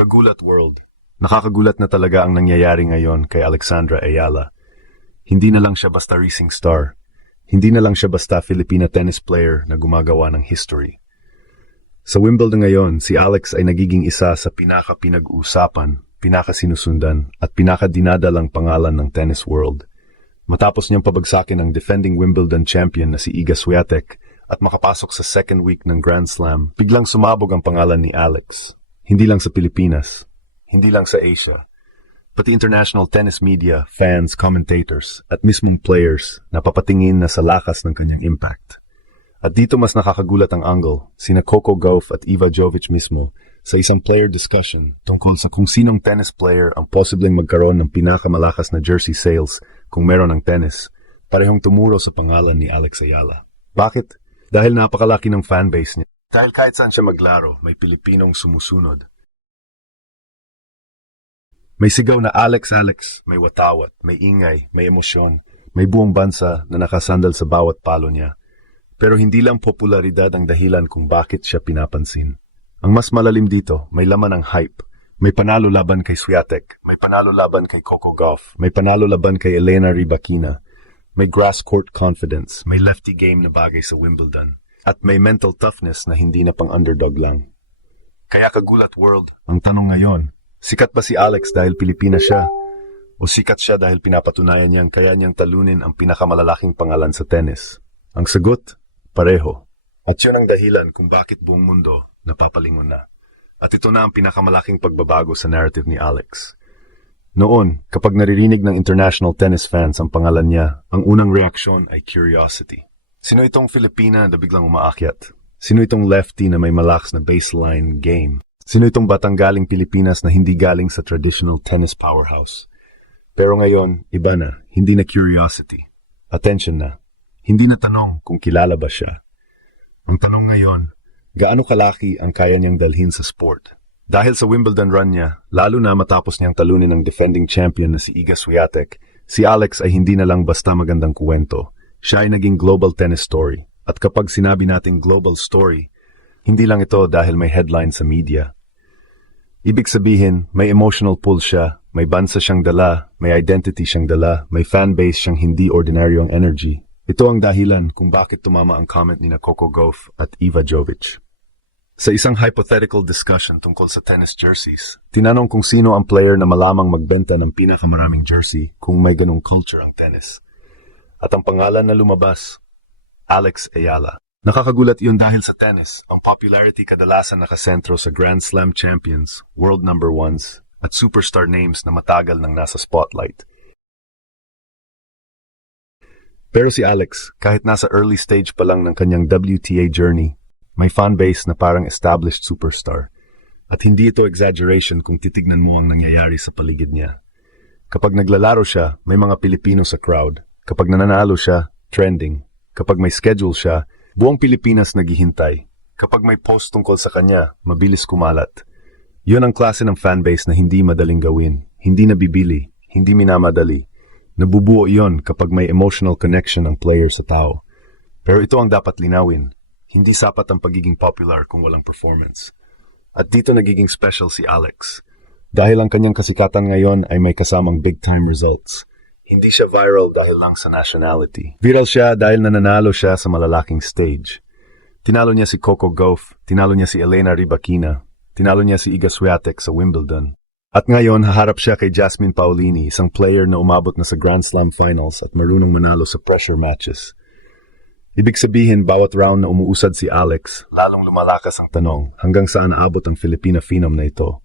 Kagulat World. Nakakagulat na talaga ang nangyayari ngayon kay Alexandra Ayala. Hindi na lang siya basta racing star. Hindi na lang siya basta Filipina tennis player na gumagawa ng history. Sa Wimbledon ngayon, si Alex ay nagiging isa sa pinaka-pinag-uusapan, pinaka-sinusundan at pinaka-dinadalang pangalan ng tennis world. Matapos niyang pabagsakin ang defending Wimbledon champion na si Iga Swiatek at makapasok sa second week ng Grand Slam, biglang sumabog ang pangalan ni Alex. Hindi lang sa Pilipinas, hindi lang sa Asia, pati international tennis media, fans, commentators, at mismong players na papatingin na sa lakas ng kanyang impact. At dito mas nakakagulat ang angle, sina Coco Gauff at Iva Jovic mismo, sa isang player discussion tungkol sa kung sinong tennis player ang posibleng magkaroon ng pinakamalakas na jersey sales kung meron ng tennis, parehong tumuro sa pangalan ni Alex Ayala. Bakit? Dahil napakalaki ng fanbase niya. Dahil kahit saan siya maglaro, may Pilipinong sumusunod. May sigaw na Alex, Alex, may watawat, may ingay, may emosyon, may buong bansa na nakasandal sa bawat palo niya. Pero hindi lang popularidad ang dahilan kung bakit siya pinapansin. Ang mas malalim dito, may laman ng hype. May panalo laban kay Swiatek, may panalo laban kay Coco Gauff, may panalo laban kay Elena Rybakina, may grass court confidence, may lefty game na bagay sa Wimbledon, at may mental toughness na hindi na pang underdog lang. Kaya kagulat world, ang tanong ngayon, sikat ba si Alex dahil Pilipina siya? O sikat siya dahil pinapatunayan niyang kaya niyang talunin ang pinakamalalaking pangalan sa tennis? Ang sagot, pareho. At yun ang dahilan kung bakit buong mundo napapalingon na. At ito na ang pinakamalaking pagbabago sa narrative ni Alex. Noon, kapag naririnig ng international tennis fans ang pangalan niya, ang unang reaksyon ay curiosity. Sino itong Filipina na biglang umaakyat? Sino itong lefty na may malakas na baseline game? Sino itong batang galing Pilipinas na hindi galing sa traditional tennis powerhouse? Pero ngayon, iba na. Hindi na curiosity. Attention na. Hindi na tanong kung kilala ba siya. Ang tanong ngayon, gaano kalaki ang kaya niyang dalhin sa sport? Dahil sa Wimbledon run niya, lalo na matapos niyang talunin ng defending champion na si Iga Swiatek, si Alex ay hindi na lang basta magandang kuwento. Siya ay naging global tennis story. At kapag sinabi nating global story, hindi lang ito dahil may headline sa media. Ibig sabihin, may emotional pull siya, may bansa siyang dala, may identity siyang dala, may fanbase siyang hindi ordinaryong energy. Ito ang dahilan kung bakit tumama ang comment ni na Coco Gauff at Iva Jovic. Sa isang hypothetical discussion tungkol sa tennis jerseys, tinanong kung sino ang player na malamang magbenta ng pinakamaraming jersey kung may ganong culture ang tennis. At ang pangalan na lumabas, Alex Ayala. Nakakagulat iyon dahil sa tennis, ang popularity kadalasan nakasentro sa Grand Slam champions, world number ones, at superstar names na matagal nang nasa spotlight. Pero si Alex, kahit nasa early stage pa lang ng kanyang WTA journey, may fanbase na parang established superstar. At hindi ito exaggeration kung titignan mo ang nangyayari sa paligid niya. Kapag naglalaro siya, may mga Pilipino sa crowd. Kapag nananalo siya, trending. Kapag may schedule siya, buong Pilipinas naghihintay. Kapag may post tungkol sa kanya, mabilis kumalat. Yun ang klase ng fanbase na hindi madaling gawin, hindi nabibili, hindi minamadali. Nabubuo iyon kapag may emotional connection ang player sa tao. Pero ito ang dapat linawin. Hindi sapat ang pagiging popular kung walang performance. At dito nagiging special si Alex. Dahil ang kanyang kasikatan ngayon ay may kasamang big-time results. Hindi siya viral dahil lang sa nationality. Viral siya dahil nananalo siya sa malalaking stage. Tinalo niya si Coco Gauff, tinalo niya si Elena Rybakina, tinalo niya si Iga Swiatek sa Wimbledon. At ngayon, haharap siya kay Jasmine Paolini, isang player na umabot na sa Grand Slam finals at marunong manalo sa pressure matches. Ibig sabihin, bawat round na umuusad si Alex, lalong lumalakas ang tanong hanggang saan aabot ang Filipina phenom na ito.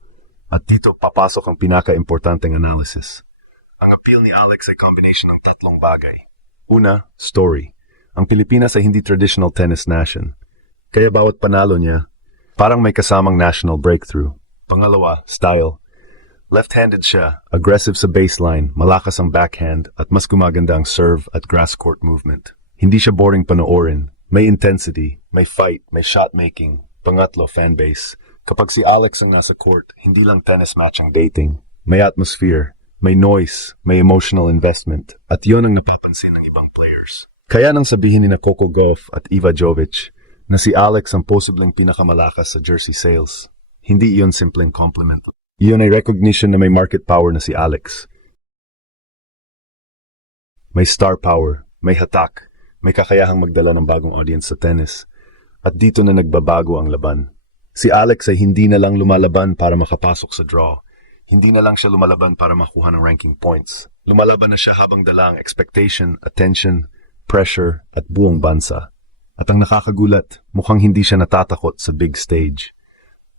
At dito papasok ang pinaka-importanteng analysis. Ang appeal ni Alex ay combination ng tatlong bagay. Una, story. Ang Pilipinas ay hindi traditional tennis nation. Kaya bawat panalo niya, parang may kasamang national breakthrough. Pangalawa, style. Left-handed siya, aggressive sa baseline, malakas ang backhand, at mas gumaganda ang serve at grass court movement. Hindi siya boring panoorin. May intensity, may fight, may shot-making. Pangatlo, fanbase. Kapag si Alex ang nasa court, hindi lang tennis match ang dating. May atmosphere. May noise, may emotional investment, at yon ang napapansin ng ibang players. Kaya nang sabihin ni na Coco Gauff at Iva Jovic na si Alex ang posibleng pinakamalakas sa jersey sales, hindi iyon simpleng compliment. Iyon ay recognition na may market power na si Alex. May star power, may hatak, may kakayahang magdala ng bagong audience sa tennis. At dito na nagbabago ang laban. Si Alex ay hindi na lang lumalaban para makapasok sa draw. Hindi na lang siya lumalaban para makuha ng ranking points. Lumalaban na siya habang dala ang expectation, attention, pressure, at buong bansa. At ang nakakagulat, mukhang hindi siya natatakot sa big stage.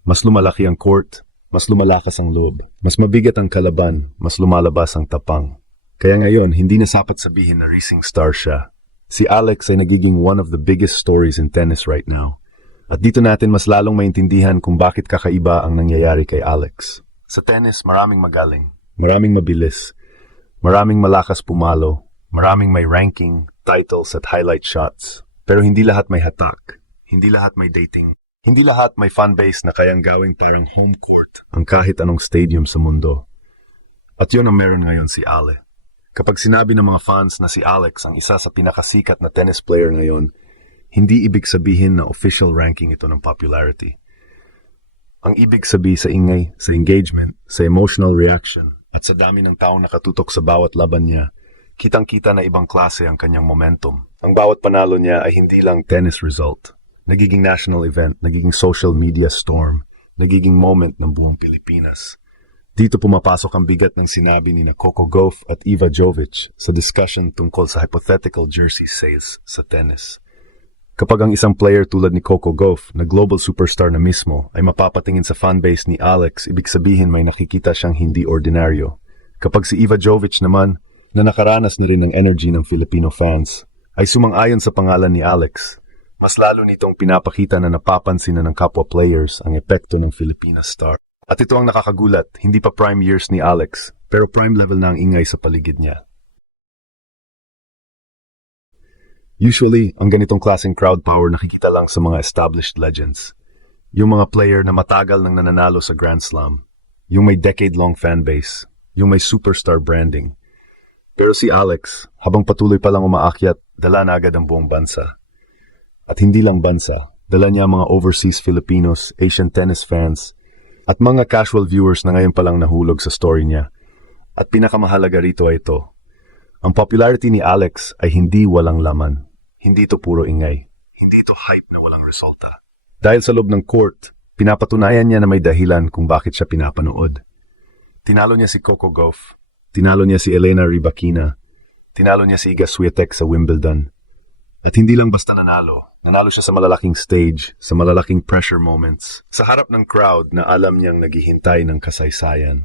Mas lumalaki ang court, mas lumalakas ang loob. Mas mabigat ang kalaban, mas lumalabas ang tapang. Kaya ngayon, hindi na sapat sabihin na rising star siya. Si Alex ay nagiging one of the biggest stories in tennis right now. At dito natin mas lalong maintindihan kung bakit kakaiba ang nangyayari kay Alex. Sa tennis, maraming magaling, maraming mabilis, maraming malakas pumalo, maraming may ranking, titles at highlight shots. Pero hindi lahat may hatak, hindi lahat may dating, hindi lahat may fanbase na kayang gawing parang home court ang kahit anong stadium sa mundo. At yun ang meron ngayon si Ale. Kapag sinabi ng mga fans na si Alex ang isa sa pinakasikat na tennis player ngayon, hindi ibig sabihin na official ranking ito ng popularity. Ang ibig sabihin sa ingay, sa engagement, sa emotional reaction, at sa dami ng taong nakatutok sa bawat laban niya, kitang-kita na ibang klase ang kanyang momentum. Ang bawat panalo niya ay hindi lang tennis result. Nagiging national event, nagiging social media storm, nagiging moment ng buong Pilipinas. Dito pumapasok ang bigat ng sinabi ni Coco Gauff at Iva Jovic sa discussion tungkol sa hypothetical jersey sales sa tennis. Kapag ang isang player tulad ni Coco Gauff na global superstar na mismo ay mapapatingin sa fanbase ni Alex, ibig sabihin may nakikita siyang hindi ordinaryo. Kapag si Iva Jovic naman, na nakaranas na rin ng energy ng Filipino fans, ay sumang-ayon sa pangalan ni Alex, mas lalo nitong pinapakita na napapansin na ng kapwa players ang epekto ng Filipina star. At ito ang nakakagulat, hindi pa prime years ni Alex, pero prime level na ang ingay sa paligid niya. Usually, ang ganitong klaseng crowd power nakikita lang sa mga established legends. Yung mga player na matagal nang nananalo sa Grand Slam. Yung may decade-long fanbase. Yung may superstar branding. Pero si Alex, habang patuloy pa lang umaakyat, dala na agad ang buong bansa. At hindi lang bansa, dala niya mga overseas Filipinos, Asian tennis fans, at mga casual viewers na ngayon pa lang nahulog sa story niya. At pinakamahalaga rito ay ito. Ang popularity ni Alex ay hindi walang laman. Hindi ito puro ingay. Hindi ito hype na walang resulta. Dahil sa loob ng court, pinapatunayan niya na may dahilan kung bakit siya pinapanood. Tinalo niya si Coco Gauff. Tinalo niya si Elena Rybakina. Tinalo niya si Iga Swiatek sa Wimbledon. At hindi lang basta nanalo. Nanalo siya sa malalaking stage, sa malalaking pressure moments, sa harap ng crowd na alam niyang naghihintay ng kasaysayan.